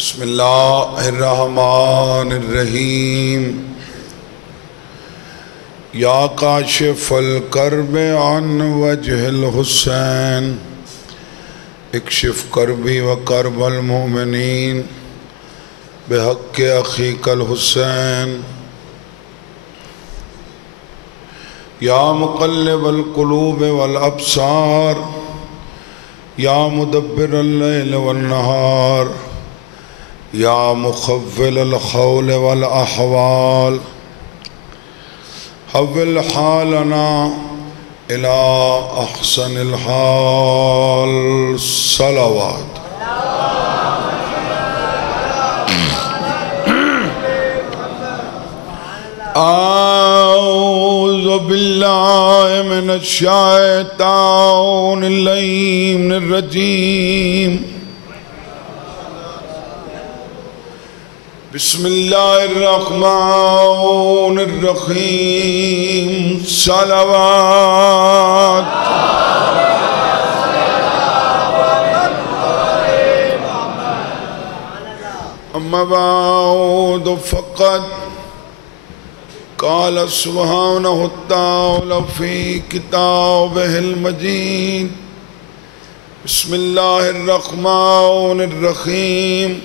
بسم اللہ الرحمن الرحیم یا کاشف الکرب عن وجہ الحسین اکشف کربی و کرب المؤمنین بحق اخیک الحسین یا مقلب القلوب والابصار یا مدبر اللیل والنہار یا مخول الخول والاحوال حول حالنا الى احسن الحال صلوات اعوذ باللہ من الشیطان اللعین الرجیم بسم اللہ الرحمن الرحیم صلوات اما بعد فقط قال سبحانہ وتعالی فی کتابہ المجید بسم اللہ الرحمن الرحیم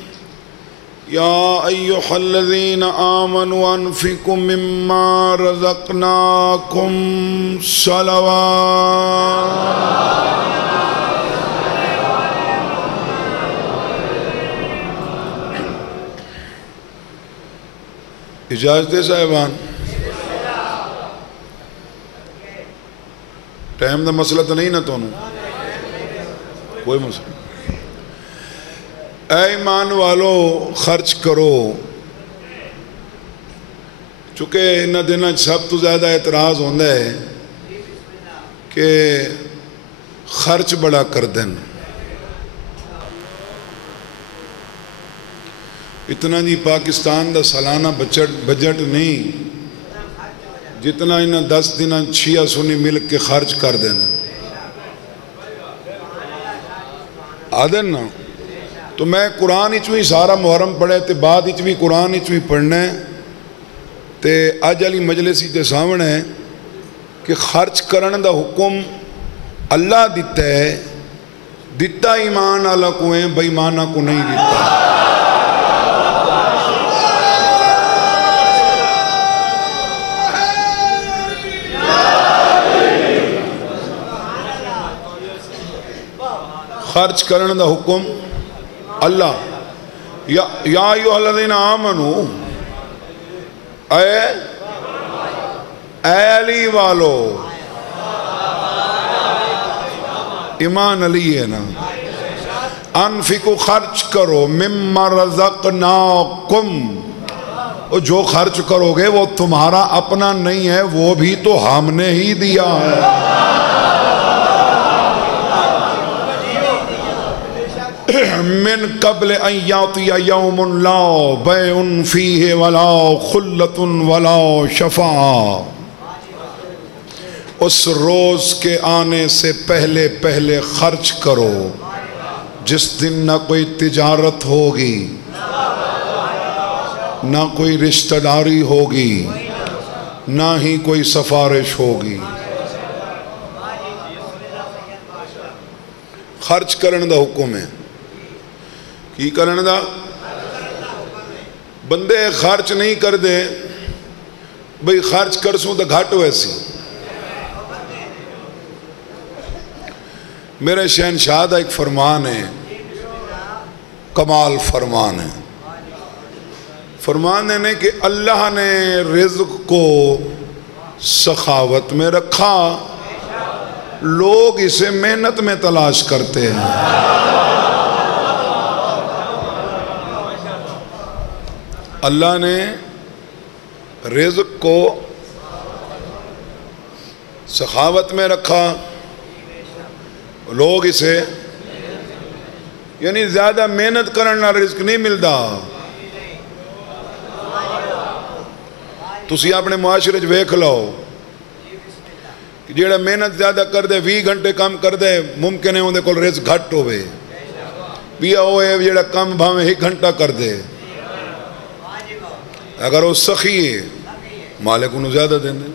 یا ایہا الذین آمنوا انفقوا مما رزقناکم صلوات اجازت ہے صاحبان ٹائم دا مسئلہ تو نہیں نا تونوں کوئی مسئلہ اے ایمان والو خرچ کرو چونکہ انہاں دنوں سب تو زیادہ اعتراض ہوندہ ہے کہ خرچ بڑا کر دیں اتنا جی پاکستان دا سالانہ بجٹ نہیں جتنا انہاں 10 دنوں شیعہ سنی مل کے خرچ کر دینا آدھن نا تو میں قرآن اچویں سارا محرم پڑھے تے بعد اچویں قرآن اچویں پڑھنے تے آج علی مجلسی تے سامنے کہ خرچ کرن دا حکم اللہ دیتا ہے دیتا ایمان اللہ کو ہیں بے ایمانہ کو نہیں دیتا خرچ کرن دا حکم اللہ یا ایوہ الذین آمنو اے علی والو ایمان علی ہے نا انفقو خرچ کرو مما رزقناکم جو خرچ کرو گے وہ تمہارا اپنا نہیں ہے وہ بھی تو ہم نے ہی دیا ہے من قبل ان یاتی یوم لا بیع فیہ ولا خلت ولا شفاعہ اس روز کے آنے سے پہلے پہلے خرچ کرو جس دن نہ کوئی تجارت ہوگی نہ کوئی رشتہ داری ہوگی نہ ہی کوئی سفارش ہوگی خرچ کرن دا حکم ہے کی کرن دا بندے خرچ نہیں کر دے بھئی خرچ کر سوں تو گھٹ ویسی میرے شہنشاہ دا ایک فرمان ہے کمال فرمان ہے فرمان ہے کہ اللہ نے رزق کو سخاوت میں رکھا لوگ اسے محنت میں تلاش کرتے ہیں اللہ نے رزق کو سخاوت میں رکھا لوگ اسے یعنی زیادہ محنت کرنا رزق نہیں ملتا تسی اپنے معاشرے ویکھ لو جیڑا محنت زیادہ کر دے 20 گھنٹے کام کر دے ممکن ہے اندے کول رزق گھٹ ہوئے پیا ہوئے جڑا کم بھاویں 1 گھنٹہ کر دے، اگر وہ سخی ہے مالک انہوں زیادہ دیں دے.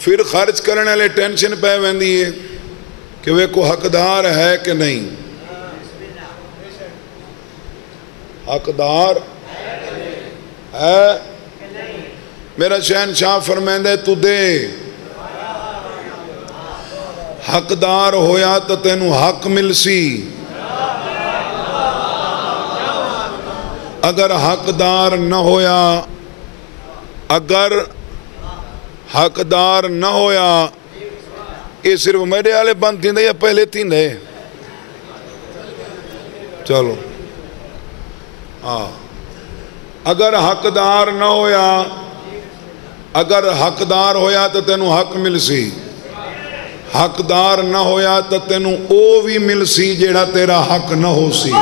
پھر خرچ کرنے والے ٹینشن پہ ویندی ہے کہ وہ کو حقدار ہے کہ نہیں، حقدار ہے. میرا شہنشاہ فرمائندہ تو دے، حقدار ہویا تو تینوں حق مل سی، اگر حقدار نہ ہویا، اگر حقدار نہ ہویا، یہ صرف میرے والے بند تھی یا پہلے تھی نہیں؟ چلو اگر حقدار نہ ہویا، اگر حقدار ہویا تو تینوں حق مل سی، حقدار نہ ہویا تو تینوں او بھی مل سی جیڑا تیرا حق نہ ہو سی.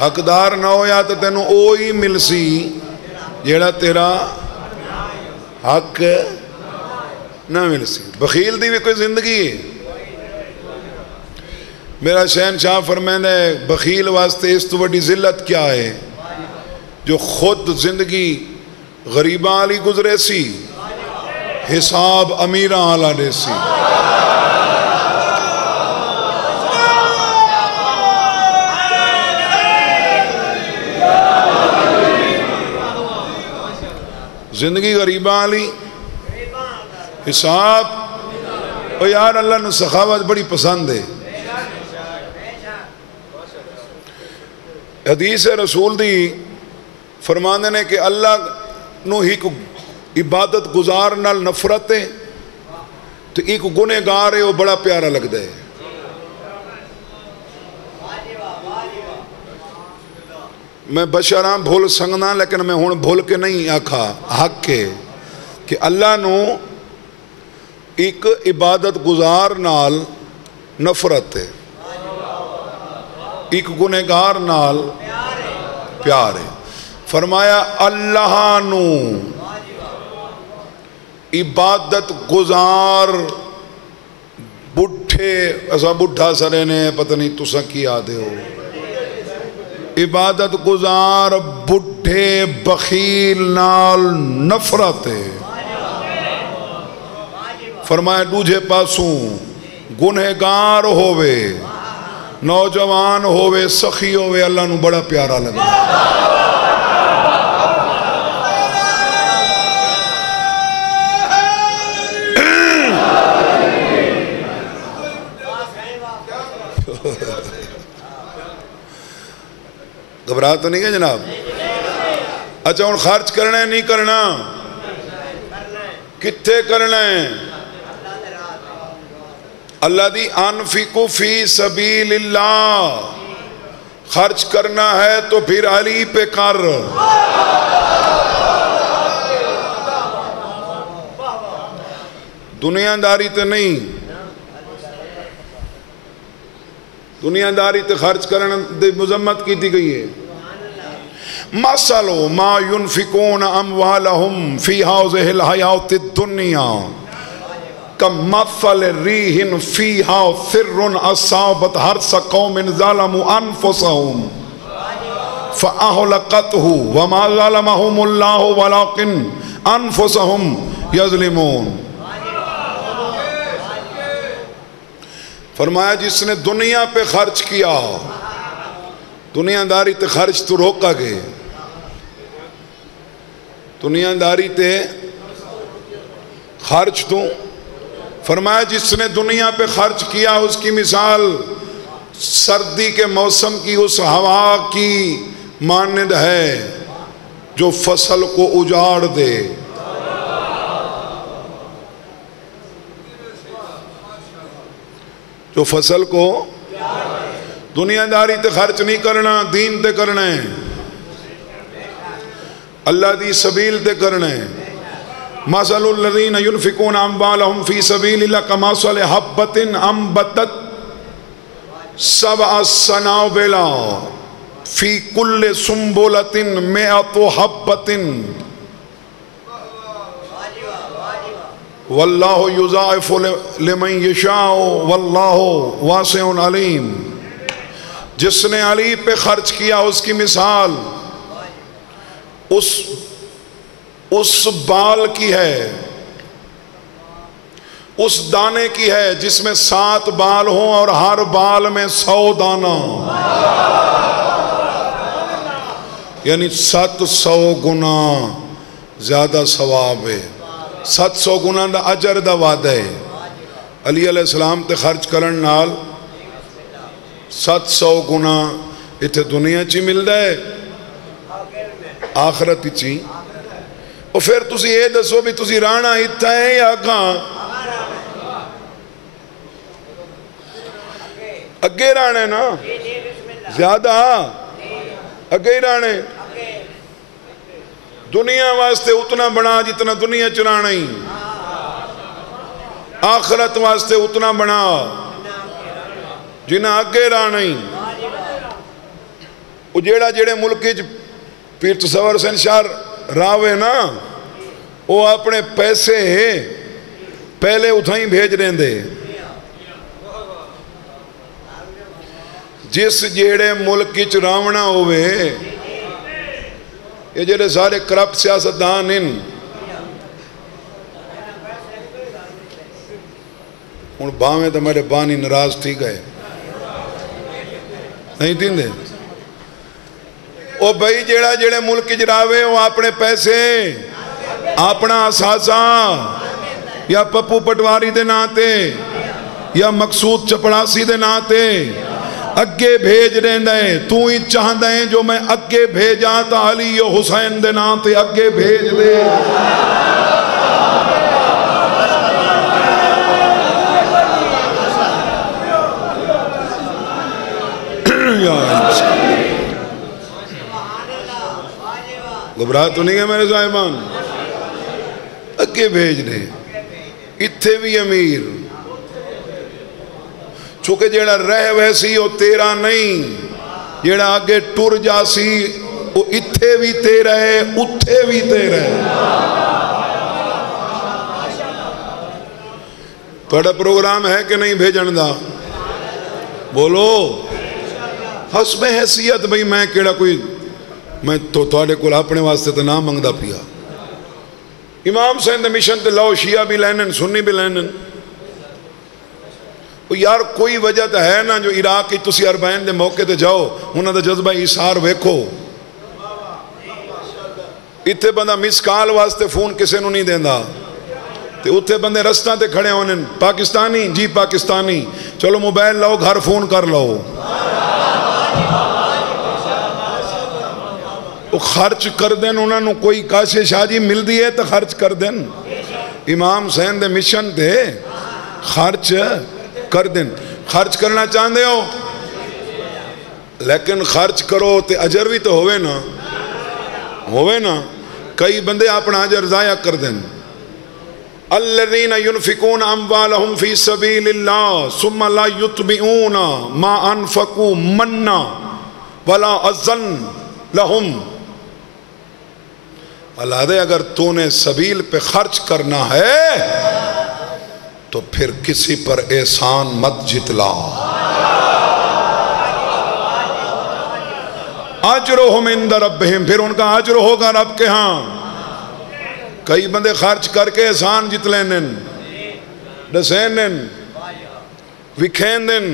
حقدار نہ ہویا تو تینوں او ہی مل سی جیڑا تیرا حق نہ مل سی. بخیل دی بھی کوئی زندگی ہے. میرا شہنشاہ فرمائندہ ہے بخیل واسطے اس تو بڑی ذلت کیا ہے جو خود زندگی غریباں والی گزرے سی، حساب امیراں والا دے سی. زندگی غریباں والی، حساب. او یار اللہ نے سخاوت بڑی پسند ہے. حدیث رسول دی فرماندے نے کہ اللہ نو ہی کو عبادت گزار نال نفرت ہے تو ایک گنہگار ہے وہ بڑا پیارا لگتا ہے. میں بشراں بھول سنگنا لیکن میں ہون بھول کے نہیں آکھا، حق کے کہ اللہ نو ایک عبادت گزار نال نفرت ہے، ایک گنہگار نال پیار ہے. فرمایا اللہ نو عبادت گزار بڑھے، ایسا بڑھا سرے نے پتہ نہیں تسا کی آدھے ہو، عبادت گزار بڑھے بخیل نال نفرت ہے. فرمایا دوجھے پاسوں گنہگار ہوئے، نوجوان ہوئے، سخی ہوئے، اللہ نو بڑا پیارا لگا. گھبرا تو نہیں گئے جناب؟ اچھا ہوں خرچ کرنا ہے نہیں کرنا؟ کتھے کرنا ہے؟ اللہ دی انفقوا فی سبیل اللہ، خرچ کرنا ہے تو پھر علی پہ کر. دنیا داری تے نہیں، دنیا داری تے خرچ کرنے دے مذمت کی تھی گئی ہے. مثل ما ينفقون اموالهم في هذه الحیات الدنیا کمثل ریح فیها سر اصابت حرث قوم ظلموا انفسهم فاهلكته وما ظلمهم الله ولكن انفسهم يظلمون. فرمایا جس نے دنیا پہ خرچ کیا، دنیا داری تے خرچ تو روکا گئے، دنیا داری تے خرچ تو. فرمایا جس نے دنیا پہ خرچ کیا اس کی مثال سردی کے موسم کی اس ہوا کی مانند ہے جو فصل کو اجاڑ دے. جو فصل کو، دنیا داری تے خرچ نہیں کرنا، دین تے کرنا ہے، اللہ دی سبیل تے کرنا ہے. مثل الذین ينفقون اموالهم فی سبیل اللہ کمثل حبۃ انبتت سبع سنابل فی کل سنبلۃ مئۃ حبۃ واللہ یضاعف لمن یشاء واللہ واسع علیم. جس نے علی پہ خرچ کیا اس کی مثال اس بال کی ہے، اس دانے کی ہے جس میں 7 بال ہوں اور ہر بال میں 100 دانہ، یعنی 700 گنا زیادہ ثواب ہے، 700 گنا دا اجر دا وعدہ ہے. علی علیہ السلام تے خرچ کرن نال 700 گنا اتھے دنیا چی ملدا ہے، آخرت چی. اور پھر تسی یہ دسو بھی تسی رانا اتھا ہے یا کہاں؟ اگے رانے نا زیادہ اگے ہی رانے. دنیا واسطے اتنا بنا جتنا دنیا چرانا ہی، آخرت واسطے اتنا بنا جنہاں اگے رانا ہی. وہ جیڑے ملکی پیر تصور حسین شاہ راوے نا وہ اپنے پیسے پہلے اتھائیں بھیج رہے دے. جس جیڑے ملک کی چراونا ہوئے یہ جیڑے سارے کرپٹ سیاستدان ان ان باویں تو میرے بانی ناراض تھی گئے نہیں تھی دے. وہ بھائی جیڑے ملک کی جراوے وہ اپنے پیسے اپنا اساسہ یا پپو پٹواری دے ناتے یا مقصود چپڑاسی دے ناتے اگے بھیج رہے ہیں. تو ہی چاہتا ہے جو میں اگے بھیجا تا علی و حسین دے ناتے اگے بھیج دے. گھبرا تو نہیں ہے میرے صاحبان؟ اگے بھیج دے. اتھے بھی امیر چونکہ جیڑا رہ ویسی وہ تیرا نہیں، جیڑا آگے ٹر جاسی وہ اتھے بھی تیرا ہے اتھے بھی تیرا ہے. توڑا پروگرام ہے کہ نہیں بھیجن دا؟ بولو حسب حیثیت. بھئی میں کیڑا کوئی میں تو توڑے کو اپنے واسطے تو نہ منگدا پیا. امام حسین دے مشن تے لو شیعہ بھی لینن سنی بھی لینن. یار کوئی وجہ تو ہے نا جو عراق کی تسی اربعین دے موقع تے جاؤ انہاں دا جذبہ ایثار ویکھو. اتھے بندہ مس کال واسطے فون کسے نو نہیں دیندا تے اتھے بندے رستہ تے کھڑے ہونے پاکستانی جی پاکستانی چلو موبائل لاؤ گھر فون کر لاؤ. وہ خرچ کر دیں انہاں نو کوئی کاشے شاجی مل دی ہے تو خرچ کر دیں. امام حسین دے مشن دے خرچ کر دیں. خرچ کرنا چاہتے ہو لیکن خرچ کرو تے اجر بھی تو ہوئے نا. کئی بندے اپنا اجر ضائع کر دیں. الذین ینفقون اموالہم فی سبیل اللہ ثم لا یتبعون ما انفقوا منا ولا اذن لہم. اللہ دے اگر تو نے سبیل پہ خرچ کرنا ہے تو پھر کسی پر احسان مت جتلا. اجرہم عند ربہم پھر ان کا اجر ہوگا رب کے ہاں. کئی بندے خرچ کر کے احسان جت لینن دسینن وکھیندن.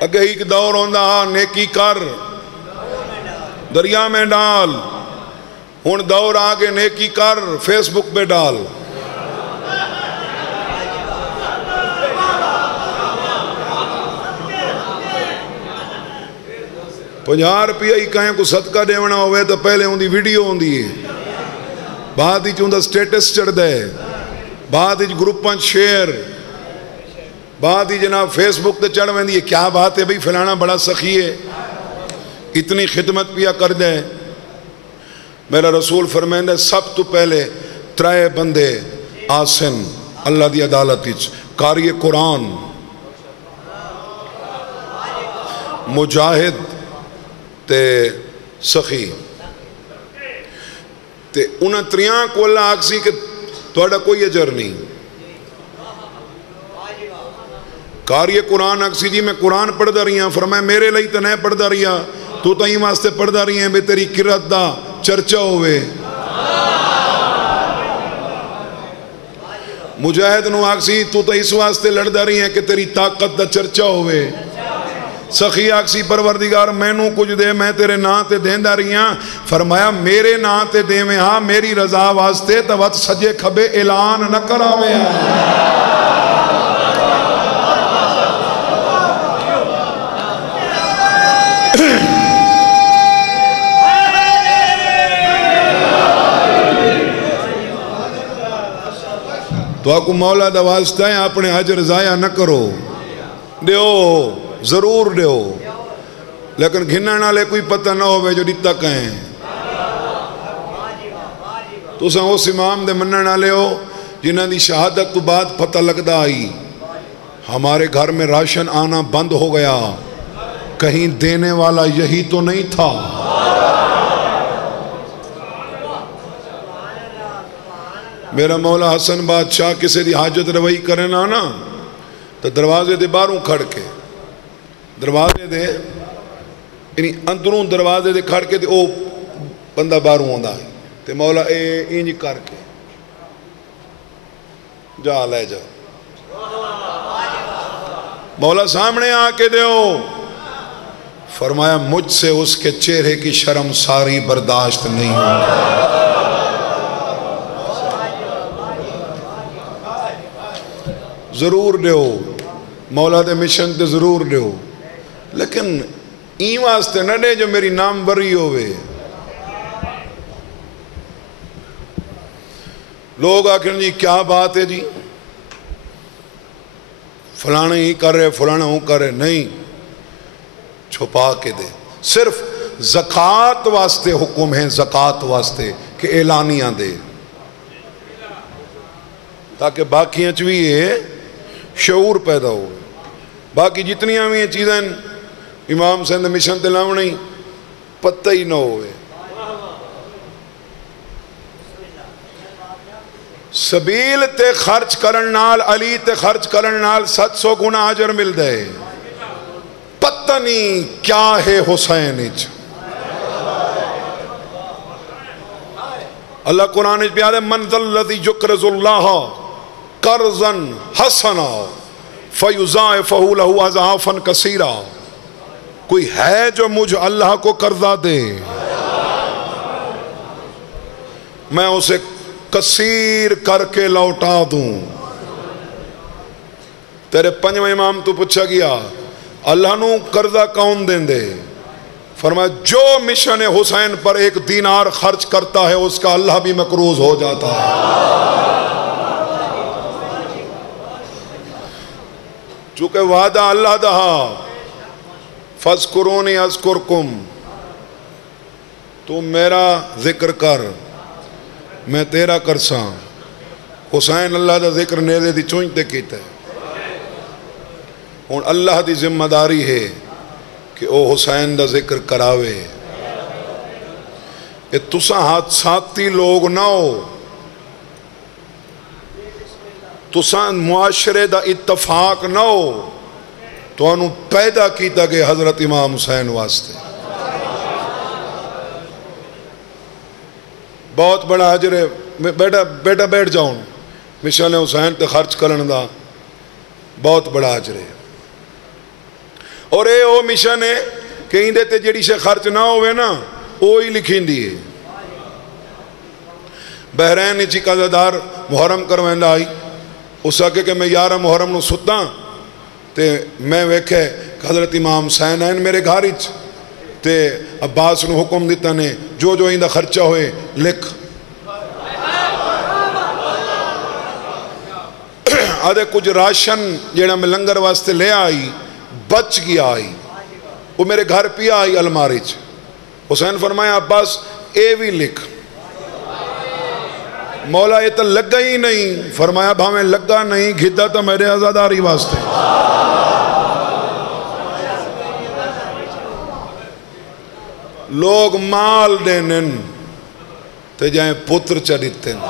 اگے ایک دور ہوندہ نیکی کر دریا میں ڈال. ہن دور آگے نیکی کر فیس بک پہ ڈال. ₹50 ہی کہیں کو صدقہ دیونا ہوئے تو پہلے ہوندی ویڈیو ہوندی ہے بعد ہی چوندہ سٹیٹس چڑھ دے بعد ہی گروپاں شیئر بعد ہی جناب فیس بک تے چڑھ ویندی ہے. کیا بات ہے بھئی فلانا بڑا سخی ہے اتنی خدمت پیا کر دے. میرا رسول فرمائندہ سب تو پہلے ترے بندے آسن اللہ دی عدالت وچ، قاری قرآن، مجاہد تے سخی، تے انہاں تریاں کو اللہ آکسی کہ تھوڑا کوئی اجر نہیں. قاری قرآن آکسی جی میں قرآن پڑھ دا رہی ہاں، فرمایا میرے لئی تے نہیں پڑھ دا رہی ہاں، تو تائیں واسطے پڑھ دا رہی ہیں بے تیری قرات دا چرچا ہوئے. مجاہد نو آکسی تو تا اس واسطے لڑ دا رہی ہیں کہ تیری طاقت دا چرچا ہوئے. سخی آکسی پروردگار میں نو کچھ دے میں تیرے نا تے دین دا رہی ہیں. فرمایا میرے نا تے دے میں ہاں میری رضا واسطے توت سجے کھبے اعلان نہ کرا میں ہاں. تو آپ کو مولا دا واسطہ ہے اپنے اجر ضائع نہ کرو، دیو ضرور دیو، لیکن گھنن والے کوئی پتہ نہ ہوئے جو دیتا کہیں. تو ساں اس امام دے منن والے ہو جنہاں دی شہادت تو بعد پتہ لگدا آئی ہمارے گھر میں راشن آنا بند ہو گیا، کہیں دینے والا یہی تو نہیں تھا. میرا مولا حسن بادشاہ کسی دی حاجت روئی کرے نا تو دروازے دے باہروں کھڑ کے، دروازے دے یعنی اندروں دروازے دے کھڑ کے تے او بندہ باہروں ہوندا ہے تے مولا انج کر کے جا لے جا. مولا سامنے آ کے دیو، فرمایا مجھ سے اس کے چہرے کی شرم ساری برداشت نہیں ہوگی. ضرور دیو مولا دے مشن تے ضرور دیو، لیکن این واسطے نہ دے جو میری نام بری ہوئے. لوگ آکھیں جی کیا بات ہے جی فلانا ہی کر رہے فلانا ہوں کر رہے، نہیں، چھپا کے دے. صرف زکوٰۃ واسطے حکم ہے، زکوٰۃ واسطے کہ اعلانیاں دے تاکہ باقیاں چوی یہ شعور پیدا ہو. باقی جتنی بھی چیزیں امام سندھ مشن تے لاؤں پتہ ہی نہ ہوئے. سبیل تے خرچ کرن نال علی تے خرچ کرن نال 700 گنا اجر مل دے. پتہ نہیں کیا ہے حسین اچ. اللہ قرآن اچ بیان ہے من ذا الذی یقرض اللہ قرضا حسنا فیضاعفہ لہ اضعافا کثیرا. کوئی ہے جو مجھ اللہ کو قرضہ دے میں اسے کثیر کر کے لوٹا دوں. تیرے پنجویں امام تو پوچھا گیا اللہ نو قرضہ کون دیں دے؟ فرمایا جو مشن حسین پر 1 دینار خرچ کرتا ہے اس کا اللہ بھی مقروض ہو جاتا ہے. چونکہ وعدہ اللہ دہا فَاذْكُرُونِي أَذْكُرْكُمْ، تو میرا ذکر کر میں تیرا کرساں. حسین اللہ دا ذکر نیزے دی چونچتے کیتا ہے. اور اللہ دی ذمہ داری ہے کہ او حسین دا ذکر کراوے. یہ تساں حادثاتی لوگ نہ ہو، تساں معاشرے دا اتفاق نہ ہو، تو انہوں پیدا کیتا کہ حضرت امام حسین واسطے. بہت بڑا حجر ہے، بیٹا بیٹھ جاؤں، مشن حسین تے خرچ کرن دا بہت بڑا حجر ہے. اور اے او مشن ہے کہ اندے تے جڑی شے خرچ نہ ہوئے نا وہی لکھیں دیئے. بحرین چی قضادار محرم کروین آئی، اس آگے کہ میں 11 محرم نو ستا تے میں ویکھے حضرت امام حسین آئین میرے گھارچ تے عباس نو حکم دیتا نے جو جو اندہ خرچہ ہوئے لکھ. آدھے کچھ راشن جیڑا میں لنگر واسطے لے آئی بچ گیا آئی، وہ میرے گھر پیا آئی الماریچ. حسین فرمایا عباس اے بھی لکھ. مولا یہ تو لگا ہی نہیں، فرمایا بھاویں لگا نہیں گھدا تو میرے عزاداری واسطے۔ لوگ مال دینن تے جائیں پتر چڑھتے ہیں۔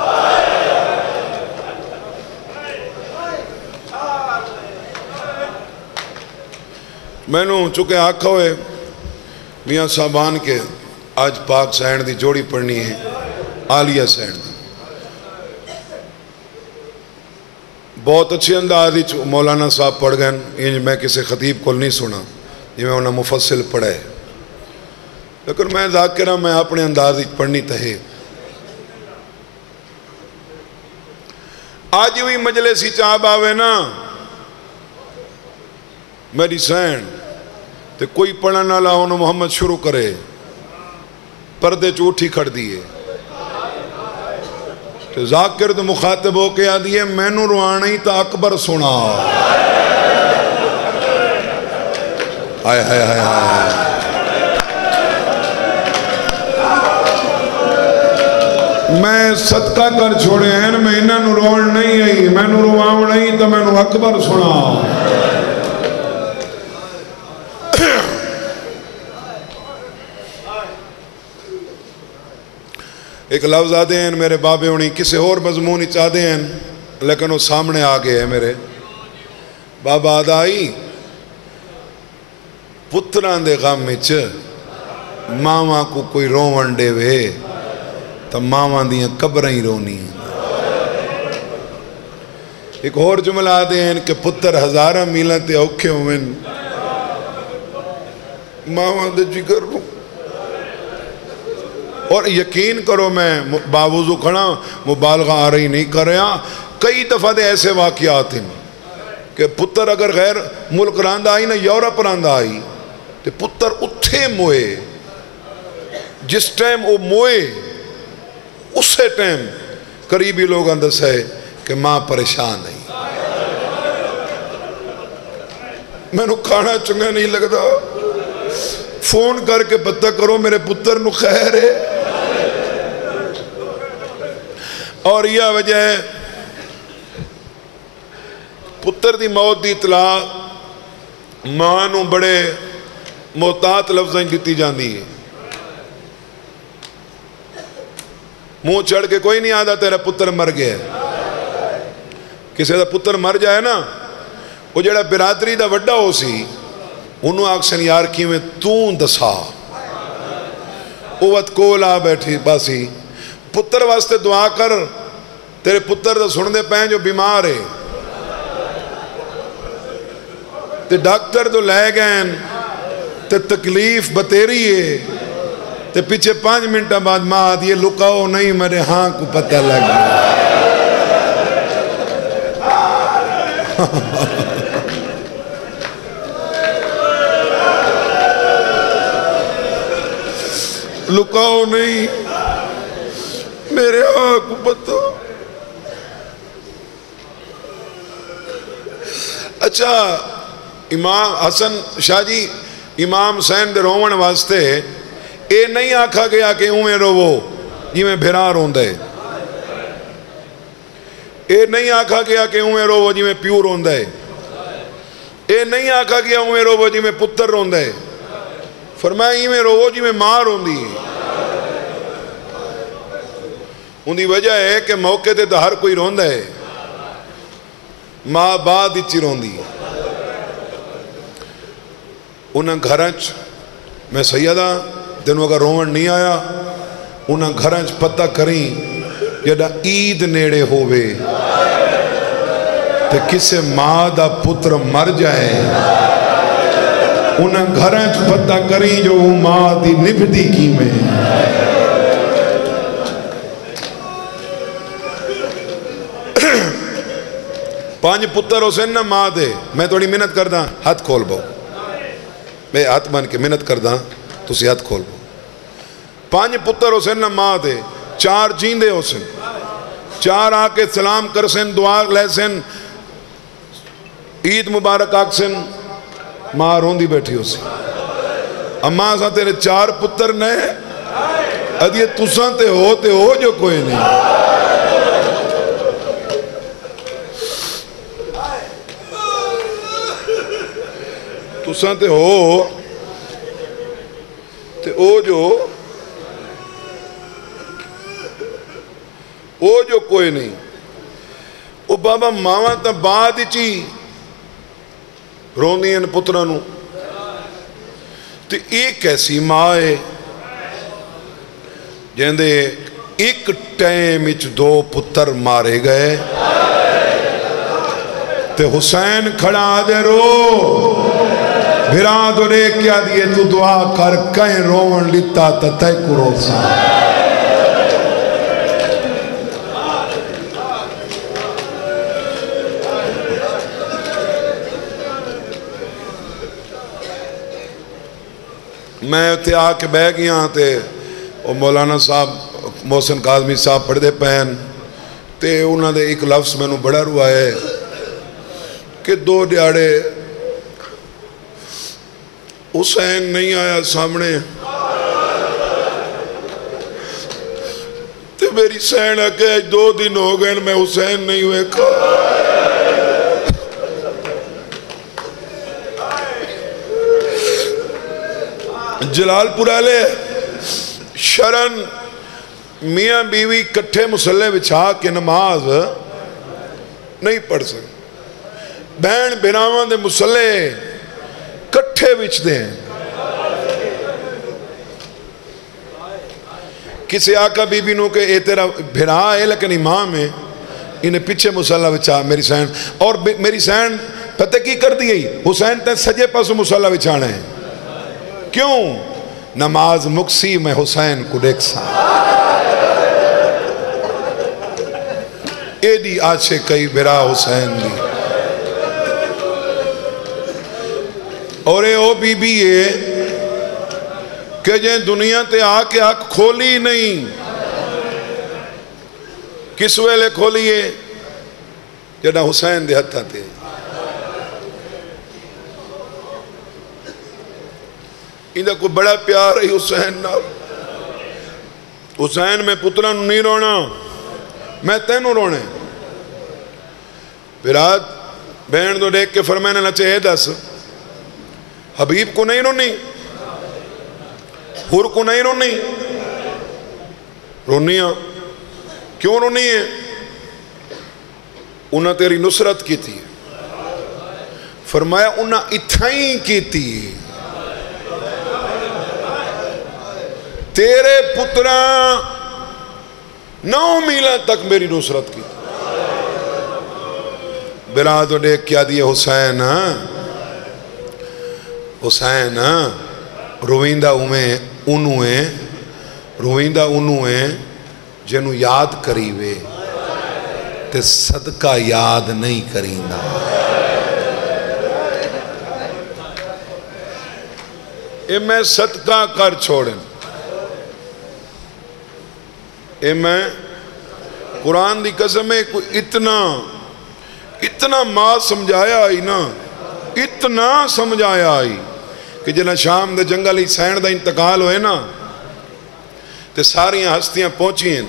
میں نے چکے آکھا ہوئے میاں صاحبان کے آج پاک سینڈ دی جوڑی پڑھنی ہے، عالیہ سینڈ دی۔ بہت اچھے اندازی مولانا صاحب پڑھ گئے، یہ میں کسی خطیب کو نہیں سنا، یہ میں انہیں مفصل پڑھے، لیکن میں ذاکرہ میں اپنے اندازی پڑھنی تہے۔ آج ہوئی مجلسی چاہب آوے نا میری سین تے کوئی پڑھنا لا انہوں محمد شروع کرے، پردے چوٹھی کھڑ دیئے تو ذاکر تو مخاطب ہو کے آدھیے میں نو روانا ہی تا اکبر سنا۔ آئے آئے آئے آئے میں صدقہ کر چھوڑے ہیں، میں انہاں نو روان نہیں آئی، میں نو روان نہیں تا میں نو اکبر سنا۔ ایک لفظ آدھے ہیں میرے بابے ہونی کسی اور مضمونی چاہدے ہیں، لیکن وہ سامنے آگے ہے میرے بابا آدھائی پتران دے غم وچ ماما کو کوئی روون دے وے تو ماما دیاں قبریں ہی رونی ہیں۔ ایک اور جملہ آدھے ہیں کہ پتر ہزارہ میلہ تے اوکھے ہوئیں ماما دے جگر رو، اور یقین کرو میں باوضو کھڑا مبالغہ آ رہی نہیں کر رہا، کئی دفعہ دے ایسے واقعات ہیں کہ پتر اگر غیر ملک راندہ آئی نا یورپ راندہ آئی تو پتر اتھے موئے، جس ٹائم وہ موئے اسے ٹائم قریبی لوگ اندس ہے کہ ماں پریشان نہیں، میں نو کھانا چنگا نہیں لگتا، فون کر کے پتہ کرو میرے پتر نو خیر ہے۔ اور یہ وجہ ہے پتر دی موت دی اطلاع ماں نو بڑے محتاط لفظیں دیتی جاندی ہے، منہ چڑھ کے کوئی نہیں آدھا تیرا پتر مر گیا ہے۔ کسی دا پتر مر جائے نا وہ جڑا برادری دا وڈا ہو سی انہوں آکسن یار کی میں توں دسا اوت کول آ بیٹھی باسی پتر واسطے دعا کر، تیرے پتر دا سن دے پہیں جو بیمار ہے تے ڈاکٹر تو لے گئے تے تکلیف بتیری ہے تے پیچھے 5 منٹہ بعد ماں آدھی لکاؤ نہیں میرے ہاں کو پتہ لگ گیا۔ لکاؤ نہیں میرے ہاں کو پتہ۔ اچھا امام حسن شاہ جی امام حسین دے روون واسطے اے نہیں آکھا گیا کہ اویں روو جی میں بھرا روندے، اے نہیں آکھا گیا کہ اویں روو جی میں پیو روندے، اے نہیں آکھا گیا اویں روو جی میں پتر روندے، فرمایا ایویں روو جی میں ماں روندی ہے۔ ان دی وجہ ہے کہ موقع تے تو ہر کوئی روندہ ہے، ماں بعد اچھی روندی ہے۔ انہاں گھرانچ میں سیدہ دنوں اگر روون نہیں آیا انہاں گھرانچ پتہ کریں جڑا عید نیڑے ہووے تے کسے ماں دا پتر مر جائے انہاں گھرانچ پتہ کریں جو ماں دی نبھدی کی میں۔ پانچ پتر ہو سن نا ماں دے، میں تھوڑی منت کردہ ہاتھ کھول باؤ، میں ہاتھ مان کے منت کردہ تسی ہاتھ کھول باؤ۔ پانچ پتر ہو سن نا ماں دے، 4 جیندے ہو سن، 4 آکے سلام کر سن دعا لے سن عید مبارک آکھ سن، ماں روندی بیٹھی ہو سن۔ اماں سا تیرے 4 پتر نے ادھیے تساں تے ہو جو کوئی نہیں۔ تساں تے ہو تے او جو کوئی نہیں او بابا ماواں تا بعد چی روندی ہیں پترہ نو تے ایک ایسی ماں ہے جہندے ایک ٹائم اچ 2 پتر مارے گئے تے حسین کھڑا دے رو بھرا دو رے کیا دیئے تو دعا کر کہیں روون لیتا تا تے کو روسا میں تے آ کے بہ گیا تے مولانا صاحب محسن کاظمی صاحب پڑھ دے پہن تے انہوں نے ایک لفظ میں نے بڑا روایا ہے کہ 2 دیاڑے حسین نہیں آیا سامنے تے میری سین آکے 2 دن ہو گئے میں حسین نہیں ہوئے جلال پورالے شرن میاں بیوی کٹھے مسلح بچھا کے نماز نہیں پڑھ سکتے بہن بھراواں دے مسلح کٹھے بچ دیں کسی آقا بی بی نو کہ اے تیرا بھرا ہے لیکن امام ہے انہیں پیچھے مسلح بچھا میری سین اور میری سین پتہ کی کر دی گئی حسین تے سجے پاسو مسلح بچھانا ہے کیوں نماز مکسی میں حسین کو دیکھ سا اے دی آچھے کئی بھرا حسین دی اور اے او بی بی ہے کہ جن دنیا تے آکے آنکھ کھولی نہیں کس ویلے کھولی ہے جڑا حسین دے ہتھا تے اندھا کوئی بڑا پیار ہے حسین نا حسین میں پتران نہیں رونا میں تینوں رونے برات بہن دو دیکھ کے فرمائنے نہ چاہے دس حبیب کو نہیں رونی حور کو نہیں رونی رونیاں کیوں رونی ہے انہاں تیری نصرت کی تھی فرمایا انہاں اتھائیں کی تھی تیرے پتران 9 میلہ تک میری نصرت کی برادو دیکھ کیا دیئے حسین حسین رویندہ انویں جنہوں یاد کریوے تے صدقہ یاد نہیں کریندہ اے میں صدقہ کر چھوڑیں اے میں قرآن دی قسم ہے کوئی اتنا ماں سمجھایا آئی نا اتنا سمجھایا آئی کہ جنہ شام دے جنگل سین دا انتقال ہوئے نا تے ساریاں ہستیاں پہنچی ہیں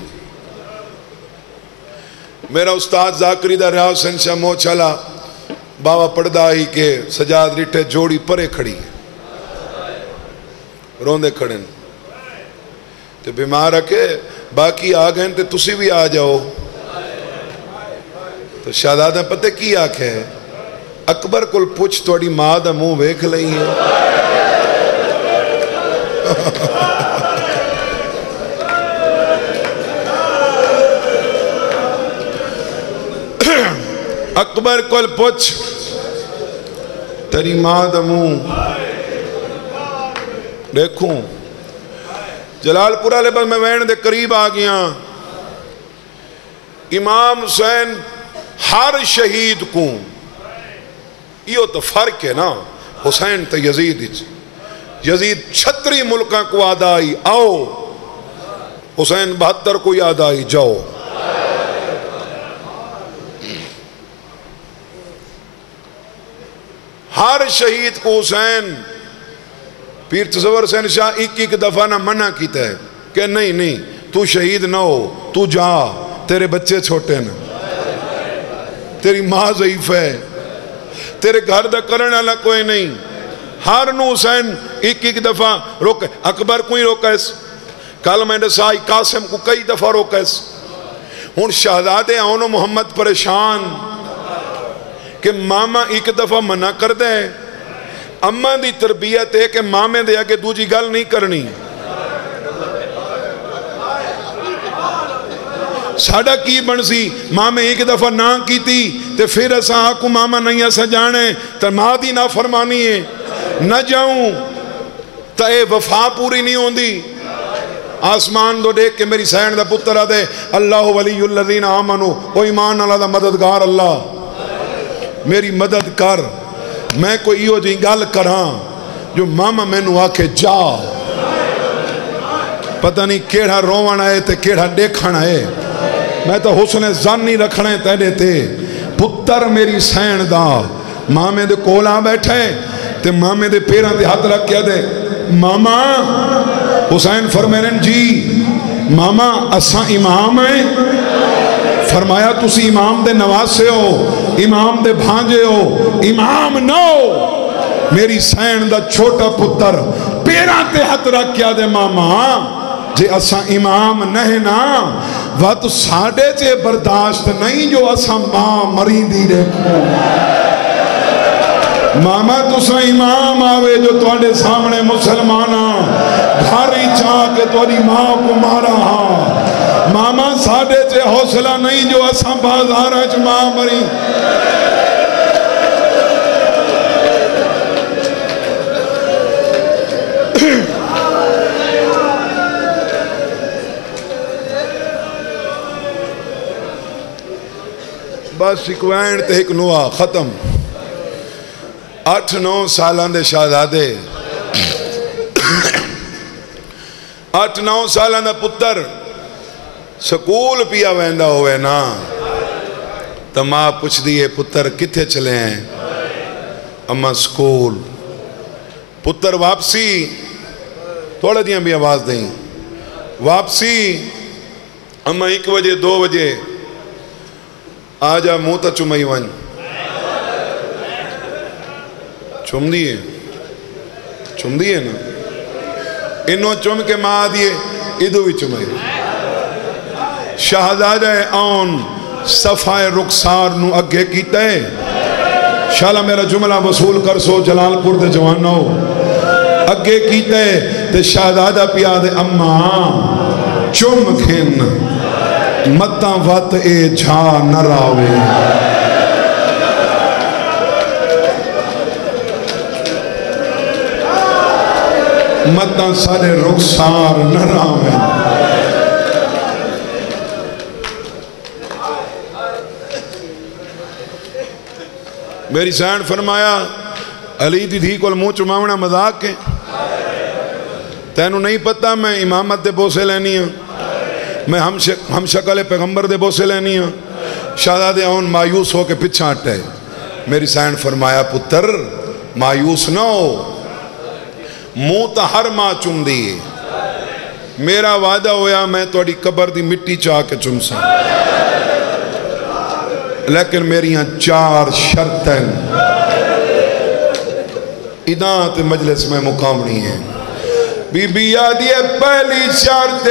میرا استاد ذاکری دا ریاض سن شاہ مو چلا بابا پڑھدا ہی کہ سجاد ریٹھے جوڑی پرے کھڑی روندے کھڑیں تے بیمار رکھے باقی آگئیں تے تسی بھی آ جاؤ تو شہزادہ پتہ کی آکھے اکبر کل پوچھ توڑی ماں دا منہ ویکھ لئی ہے اکبر کل پوچھ تیری ماں دا منہ دیکھوں جلال پورا لے بس میں وین دے قریب آ گیا امام حسین ہر شہید کو یہ تو فرق ہے نا حسین تو یزید 36 ملکاں کو آدائی آؤ حسین 72 کو آدائی جاؤ ہر شہید کو حسین پیر تصور حسین شاہ ایک دفعہ نہ منع کیتا ہے کہ نہیں تو شہید نہ ہو تو جا تیرے بچے چھوٹے نا تیری ماں ضعیف ہے تیرے گھر دا کرن والا کوئی نہیں ہر نو حسین ایک دفعہ روکے، اکبر کو ہی روکیس، کل میں نے سائی قاسم کو کئی دفعہ روکیس. ہون شہزادے آنو محمد پریشان کہ ماما ایک دفعہ منع کر دے. اماں دی تربیت ہے کہ مامے دے آگے دوجی گل نہیں کرنی. ساڑھا کی بنسی مامے ایک دفعہ نہ کی تھی تے پھر ایسا آکو ماما نہیں ایسا جانے تو ماں دی نہ فرمانی ہے نہ جاؤں تو اے وفا پوری نہیں ہوں دی. آسمان دو دیکھ کے میری سین دا پتر آدھے اللہ ولی الذین آمنو، او ایمان اللہ دا مددگار اللہ میری مدد کر. میں کوئی ایو جی گل کران جو ماما میں نو آکے جا، پتہ نہیں کیڑا روان آئے تے کیڑا دیکھن آئے. میں تو حسن زن نہیں رکھنے تیرے تے. پتر میری سین دا مامے دے کولا بیٹھے تے مامے دے پیران دے ہاتھ رکھ کیا دے ماما. حسین فرمائن جی ماما اساں امام ہیں. فرمایا تسی امام دے نواسے ہو، امام دے بھانجے ہو، امام نو. میری سین دا چھوٹا پتر پیران تے ہاتھ رکھ کیا دے ماما جے اساں امام نہیں نا وقت ساڑھے چے برداشت نہیں جو اساں ماں مریندی دیکھو. ماما تسا امام آوے جو تواڈے سامنے مسلمانہ گھاری چاہ کے تواڈی ماں کو مارا ہاں. ماما ساڑھے چے حوصلہ نہیں جو اساں بازارہ چ ماں مری. بس ایک وین تے ایک نوہ ختم. 8-9 سالان دے شہزادے 8-9 سالان دا پتر سکول پیا ویندا ہوئے نا تو ماں پوچھ دیئے پتر کتھے چلے ہیں؟ اما سکول. پتر واپسی تھوڑا دیاں بھی آواز دیں واپسی. اما 1 بجے 2 بجے آجا موتا چمائی ون چم دیئے نا انہوں چم کے ماں دیئے ادھو بھی چمائی. شہزادہ آن صفحہ رخسار نو اگے کیتا ہے. شالا میرا جملہ وصول کر سو جلال پور دے جوانو اگے کیتا ہے تے شہزادہ پیا دے اماں چم کھن متاں وط اے جھا نہ راوے. متاں سارے رخسار نہ راوے. میری سین فرمایا علی دی دھی کول منہ چماونا مذاق کے تینوں نہیں پتا میں امامت دے بوسے لینی ہوں، میں ہم شکل پیغمبر دے بوسے لینی ہوں. شہزادے آن مایوس ہو کے پچھا ہٹے. میری سین فرمایا پتر مایوس نہ ہو، منہ تا ہر ماں چم دیئے. میرا وعدہ ہویا میں توڑی قبر دی مٹی چاہ کے چم سا، لیکن میری یہاں 4 شرطیں ادانت مجلس میں مقامنی ہیں. بی بی آدھیے پہلی شرط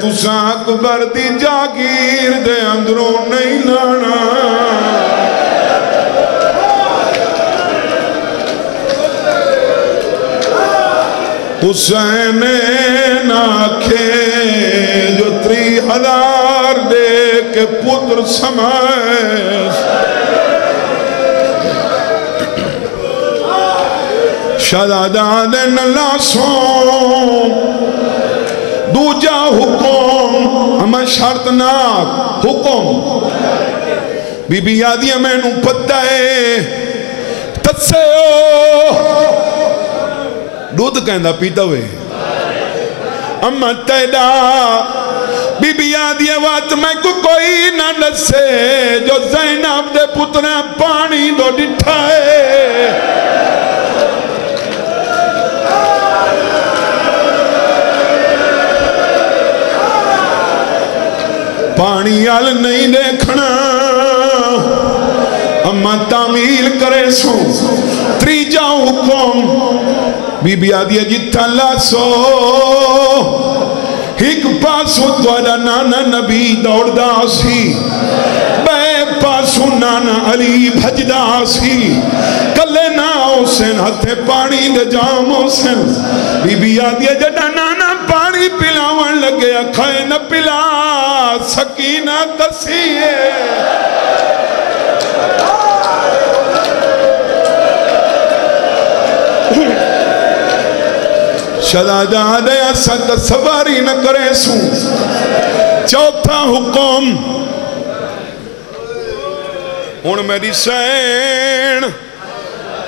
تساں اکبر دی جاگیر دے اندروں نہیں لانا. حسین ناکھے جو 3000 دے کے پتر سمائے. شہزادہ دے نلا سون دوجا حکم ہمیں شرط ناک حکم. بی بی آدھی میں نو پتہ ہے تسے ہو دودھ کہندہ پیتا ہوئے اما تیدا. بی بی آدھی وقت میں کوئی نہ نسے جو زینب دے پترے پانی دو ڈٹھائے. پانی آل نہیں دیکھنا میں تعمیل کرے سو تریجا حکم بی بی آدھی جتھا لاسو ایک پاسو دوڑا نانا نبی دوڑ دا سی بے پاسو نانا علی بھجدہ سی کلے نا حسین ہتھے پانی دے جام حسین بی بی آدھی جڑا نانا پانی پلاوان لگے کھائے نہ پلا سکینہ کسی ہے شہزادہ دیا سد سواری نہ کرے سو چوتھا حکم ہون میری سین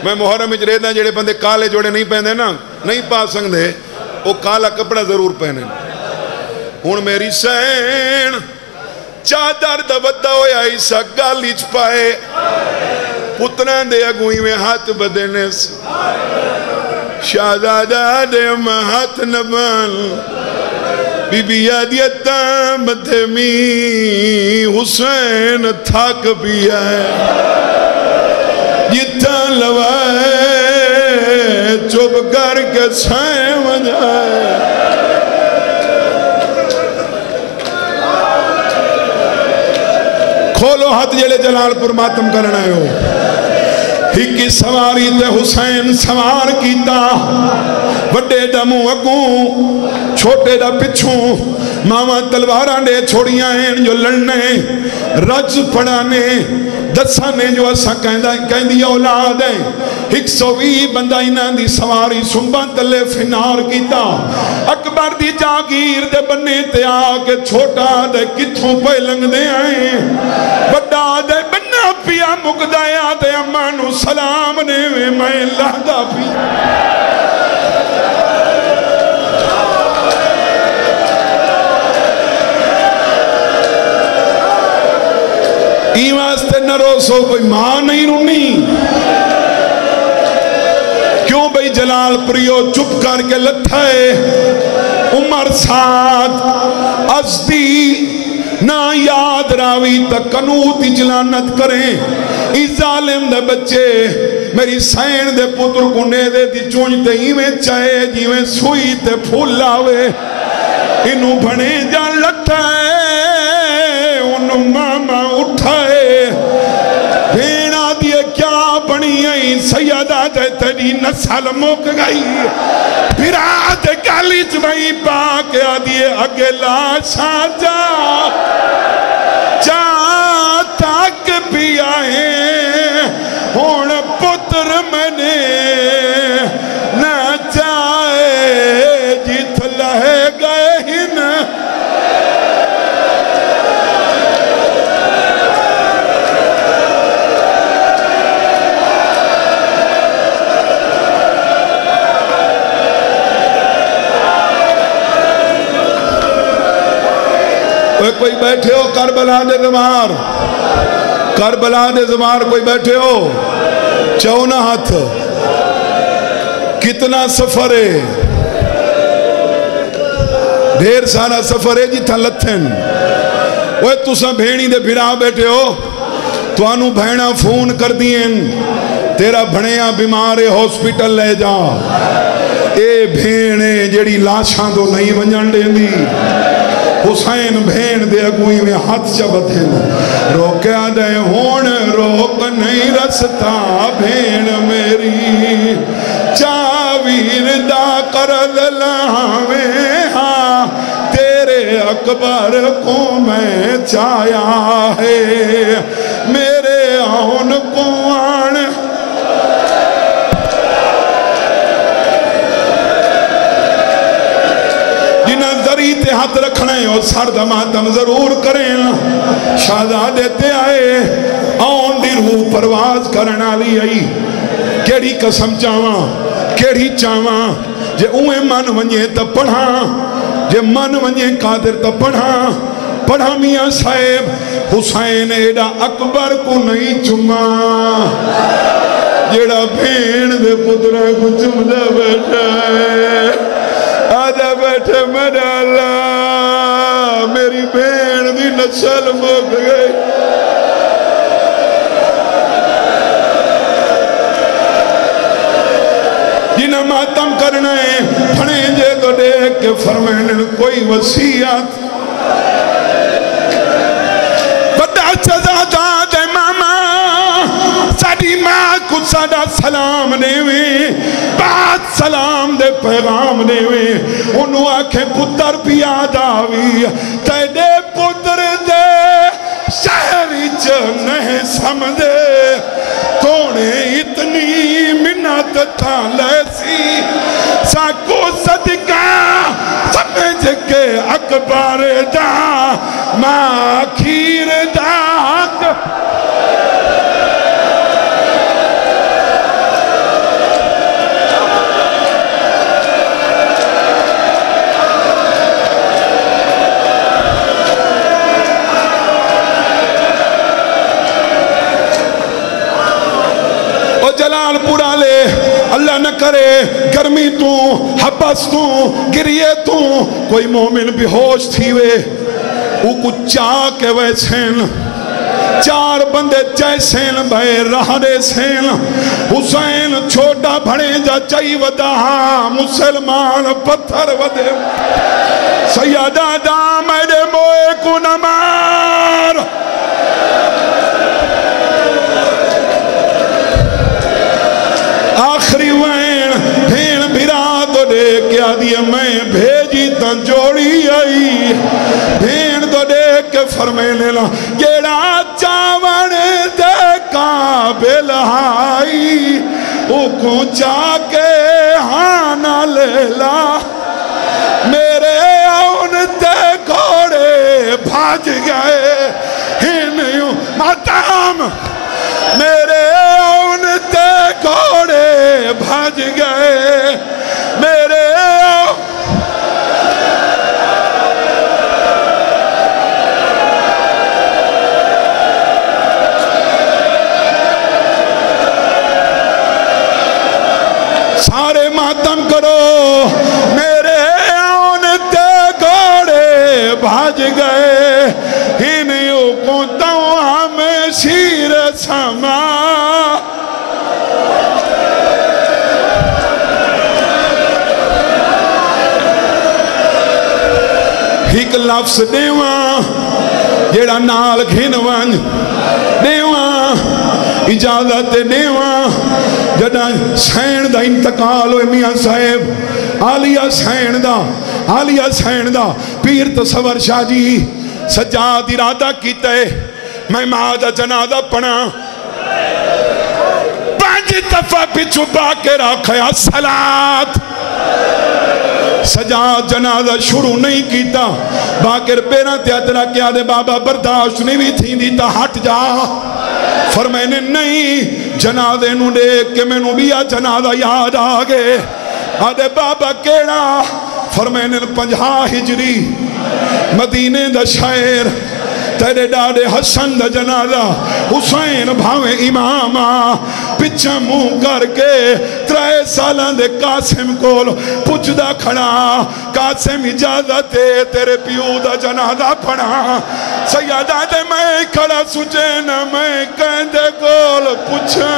میں محرم اچ رہنا جڑے بندے کالے جوڑے نہیں پہنے نا نہیں پا سکتے وہ کالا کپڑا ضرور پہنے ہون میری سین چادر دا ودا ہویا ایسا گالی چ پائے پتران دے اگوئی میں ہاتھ بدنے سے شہزادہ دے میں ہاتھ نبال بی بی آدیتا مدھمی حسین تھاک پیا ہے جتا لوائے چوب کر کے سائیں وجائے کھولو ہاتھ جلے جلال پر ماتم کرنا ہے ہو ہکی سواری تے حسین سوار کیتا وڈے دا منہ اگوں چھوٹے دا پچھوں ماما تلوارہ نے چھوڑیاں ہیں جو لڑنے رج پڑانے دسانے جو اسا کہندی اولاد ہیں 120 بندہ انہاں دی سواری سنبا تلے فنار کیتا اکبر دی جاگیر دے بنے تے آکے چھوٹا دے کتھوں پہ لنگ دے آئیں بڑا دے بنا پیا مقدایا دے امانو سلام نے میں لہدہ پیا واسطے نہ روسو بھئی ماں نہیں رونی کیوں بھئی جلال پریو چپ کر کے لٹھائے عمر ساتھ ازدی نہ یاد راوی تک کنوت اجلانت کریں ای ظالم دے بچے میری سین دے پتر کنے دے دی چونجتے ہی میں چاہے جی میں سوئی تے پھول لاوے انہوں بھنے جان لٹھائے انہوں ماما اٹھائے بھینا دیئے کیا بنی آئی سیدہ دے تیری نسل موک گئی پھرا دے گالی چمائی پاکے آدھیے اگلا ساجا جا تاک بھی آئے ہون پتر میں نے نہ چاہے جیت لہے گئے ہی نہ کوئی بیٹھے ہو کربلا دے زمار کربلا دے زمار کوئی بیٹھے ہو چونا ہاتھ کتنا سفر ہے ڈھیر سارا سفر ہے جی تھا لتھن وہ تُسا بھینی دے بھیرا بیٹھے ہو تو انو بھینا فون کر دین تیرا بھنیاں بیمارے ہاسپیٹل لے جا اے بھینے جیڑی لاشاں دو نہیں ونجن دیں دی حسین بھین دے اگوئی میں ہاتھ چبت ہیں روکیا دے ہون روک نہیں رستا بھین میری چاویر دا کرد لاویں ہاں تیرے اکبر کو میں چایا ہے میرے آن کو آن تے ہاتھ رکھنے اور سر دماتم ضرور کریں شہزادے تے آئے آن دی روح پرواز کرنا لی آئی کیڑی قسم چاواں کیڑی چاواں جے اوے من ونجے تا پڑھا جے من ونجے قادر تا پڑھا میاں صاحب حسین ایڈا اکبر کو نہیں چما جیڑا بھین دے پترہ کو چمدہ بیٹھا ہے آجا بیٹھے میرے اللہ میری بین دی نسل موک گئی نے ماتم کرنا ہے بھنے جے تو دیکھ کے فرمائنے کوئی وصیت بڑا شہزادہ دے ماما ساڑی ماں کو ساڑا سلام دیویں بات سلام دے پیغام دیویں انہوں آنکھیں پتر بھی آدھاوی تیڑے پتر دے شہری نہیں سمدے توڑے اتنی منت تھا لیسی ساکو صدقہ سمجھ کے اکبر دا ماں کھیر دا جلال پورا لے اللہ نہ کرے گرمی تو حبس تو گریے تو کوئی مومن بھی ہوش تھی وے وہ کچھ چاہ کے ویسین چار بندے جیسین بھائی رہنے سین حسین چھوٹا بھڑے جا چاہی ودا مسلمان پتھر ودے سیدہ دا میرے موئے کو نمار آخری وین بھین بھیرا تو دے کیا دیا میں بھیجی تن جوڑی آئی بھین تو دے کے فرمینے لا گیڑا چاون دے قابل آئی او کو چاہ کے ہانا لیلا میرے آن تے گھوڑے بھاج گئے ہن یوں ماتام میرے آن تے گھوڑے بھاج گئے میرے سارے ماتم کرو میرے آن تے گھوڑے بھاج گئے انہوں کو تو ہم شیر سما ایک لفظ دیواں جیڑا نال گھنوان دیواں اجازت دیواں جڑا سین دا انتقال ہوئے میاں صاحب عالیہ سین دا پیر تصور شاہ جی سجاد ارادہ کیتا ہے میں مادہ جنادہ پڑھا 5 دفعہ پچھو باکے رکھیا صلاة سجاد جنازہ شروع نہیں کیتا باکر پیرا تیاترہ کیا دے بابا برداشت نہیں بھی تھی دیتا ہٹ جا فرمائنے نہیں جنازے نو دیکھ کے میں نو بیا جنازہ یاد آگے آدھے بابا کیڑا فرمائنے 50 ہجری مدینے دا شہر تیرے ڈاڑے حسن دا جنازہ حسین بھاوے امامہ پچھا منہ کر کے 3 سالان دے قاسم کول پچھ دا کھڑا قاسم اجازت ہے تیرے پیو دا جنازہ پڑھا سیادہ دے میں کھڑا سجین میں کہندے کول پچھا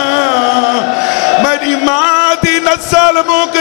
میری ماں دی نسل مک